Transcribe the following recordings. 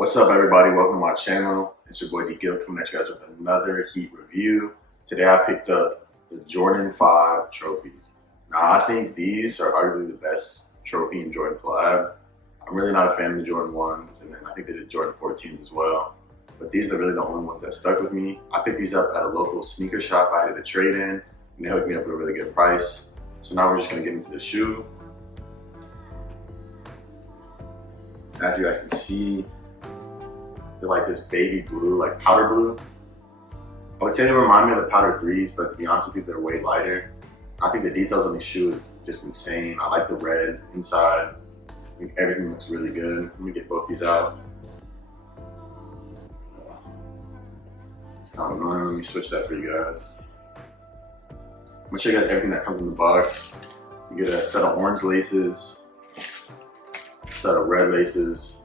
What's up, everybody? Welcome to my channel. It's your boy D Gill coming at you guys with another Heat review. Today I picked up the Jordan 5 trophies. Now I think these are arguably the best trophy in Jordan collab. I'm really not a fan of the Jordan 1s, and then I think they did Jordan 14s as well. But these are really the only ones that stuck with me. I picked these up at a local sneaker shop. I did a trade-in, and they hooked me up with a really good price. So now we're just gonna get into the shoe. As you guys can see, they're like this baby blue, like powder blue. I would say they remind me of the powder 3s, but to be honest with you, they're way lighter. I think the details on these shoes is just insane. I like the red inside. I think everything looks really good. Let me get both these out. It's kind of annoying. Let me switch that for you guys. I'm gonna show you guys everything that comes in the box. You get a set of orange laces, a set of red laces.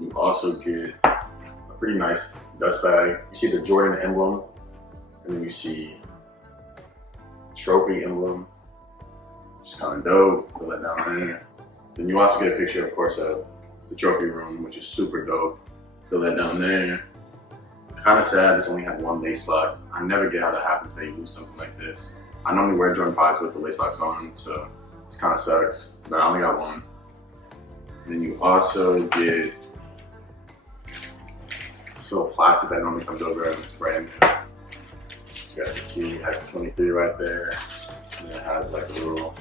You also get a pretty nice dust bag. You see the Jordan emblem, and then you see trophy emblem, which is kind of dope. Throw that down there. Then you also get a picture, of course, of the trophy room, which is super dope. Throw that down there. Kind of sad this only had one lace lock. I never get how that happens that you lose something like this. I normally wear Jordan 5s with the lace locks on, so this kind of sucks, but I only got one. And then you also get this little plastic that normally comes over and it's brand new. As you guys can see, it has 23 right there, and it has like a little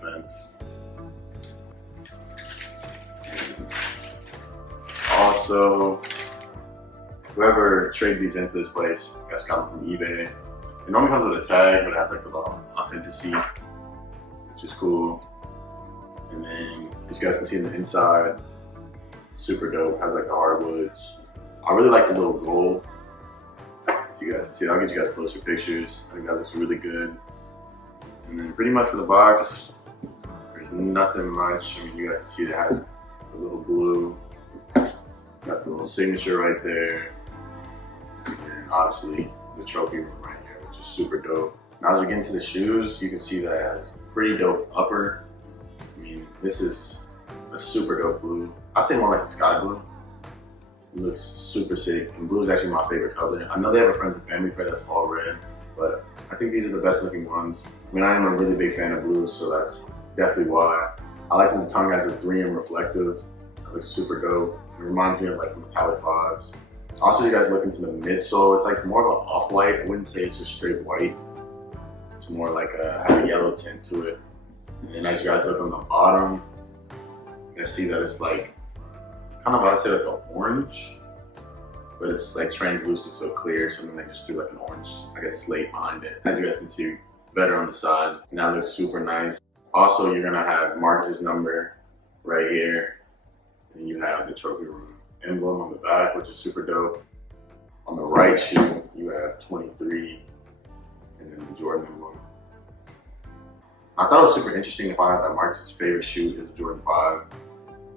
fence. Also, whoever traded these into this place, I guys got them from eBay. It normally comes with a tag, but it has like the little authenticity, which is cool. And then, as you guys can see in the inside, super dope, has like the hardwoods. I really like the little gold. If you guys can see it, I'll get you guys closer pictures. I think that looks really good. And then pretty much for the box, there's nothing much. I mean, you guys can see it has the little blue, got the little signature right there. And then obviously the trophy room right here, which is super dope. Now as we get into the shoes, you can see that it has pretty dope upper. I mean, this is a super dope blue. I'd say more like a sky blue. It looks super sick, and blue is actually my favorite color. I know they have a friends and family pair that's all red, but I think these are the best looking ones. I mean, I am a really big fan of blues, so that's definitely why. I like when the tongue has a 3M reflective. It looks super dope. It reminds me of like metallic 5s. Also, you guys look into the midsole. It's like more of an off-white. I wouldn't say it's just straight white. It's more like have a yellow tint to it. And then as you guys look on the bottom, you guys see that it's like, kind of, I'd say like an orange, but it's like translucent, so clear, so then they just do like an orange, I guess, slate behind it. As you guys can see better on the side, and that looks super nice. Also, you're gonna have Marcus's number right here, and you have the trophy room emblem on the back, which is super dope. On the right shoe, you have 23, and then the Jordan emblem. I thought it was super interesting to find out that Marcus's favorite shoe is a Jordan 5.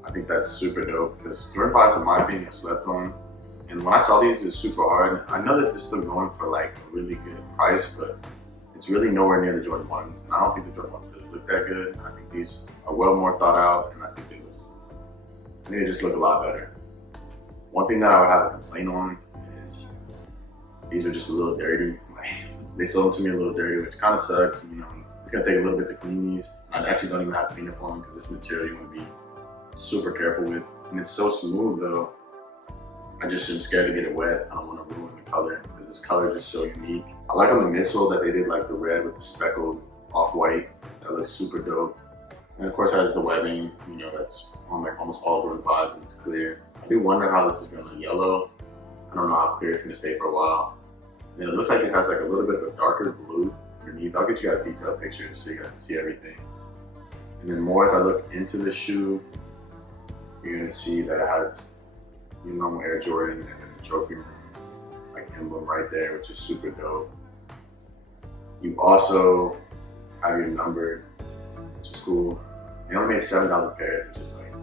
I think that's super dope because Jordan 5s, in my opinion, are slept on. And when I saw these, it was super hard. I know that they're still going for like a really good price, but it's really nowhere near the Jordan 1s. And I don't think the Jordan 1s really look that good. I think these are well more thought out, and I think they just look a lot better. One thing that I would have a complaint on is these are just a little dirty. Like, they sold them to me a little dirty, which kind of sucks. You know, it's gonna take a little bit to clean these. I actually don't even have to clean it for them because this material you want to be super careful with. And it's so smooth though. I just am scared to get it wet. I don't want to ruin the color because this color is just so unique. I like on the midsole that they did like the red with the speckled off-white. That looks super dope. And of course it has the webbing, you know, that's on like almost all Jordan 5s and it's clear. I do wonder how this is gonna yellow. I don't know how clear it's gonna stay for a while. And it looks like it has like a little bit of a darker blue underneath. I'll get you guys detailed pictures so you guys can see everything. And then more as I look into the shoe, you're gonna see that it has your normal Air Jordan and then the trophy room like emblem right there, which is super dope. You also have your number, which is cool. They only made $7 pairs, which is like,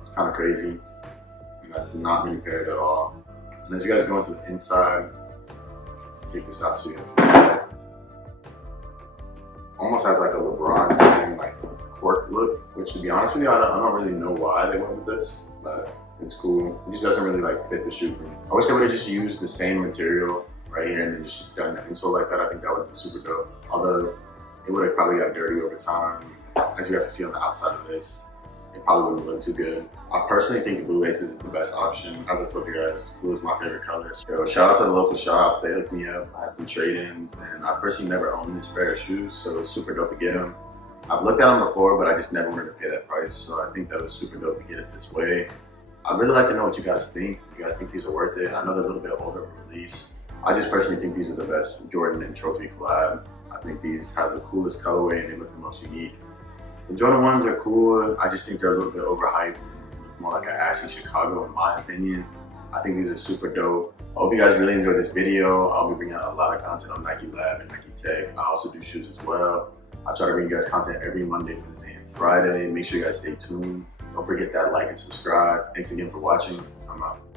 it's kind of crazy. And that's not many pairs at all. And as you guys go into the inside, take this out so you guys can see it. Almost has like a LeBron thing, like cork look, which to be honest with you, I don't really know why they went with this, but it's cool. It just doesn't really like fit the shoe for me. I wish they would have just used the same material right here and then just done an insole like that. I think that would be super dope. Although it would have probably got dirty over time. As you guys can see on the outside of this, it probably wouldn't look too good. I personally think the blue laces is the best option. As I told you guys, blue is my favorite color. So shout out to the local shop. They hooked me up. I had some trade-ins, and I personally never owned this pair of shoes, so it's super dope to get them. I've looked at them before, but I just never wanted to pay that price, so I think that was super dope to get it this way. I'd really like to know what you guys think. If you guys think these are worth it. I know they're a little bit older for release. I just personally think these are the best Jordan and Trophy collab. I think these have the coolest colorway and they look the most unique. The Jordan 1s are cool. I just think they're a little bit overhyped. More like an Ashley Chicago in my opinion. I think these are super dope. I hope you guys really enjoyed this video. I'll be bringing out a lot of content on Nike Lab and Nike Tech. I also do shoes as well. I try to bring you guys content every Monday, Wednesday, and Friday. Make sure you guys stay tuned. Don't forget that like and subscribe. Thanks again for watching. I'm out.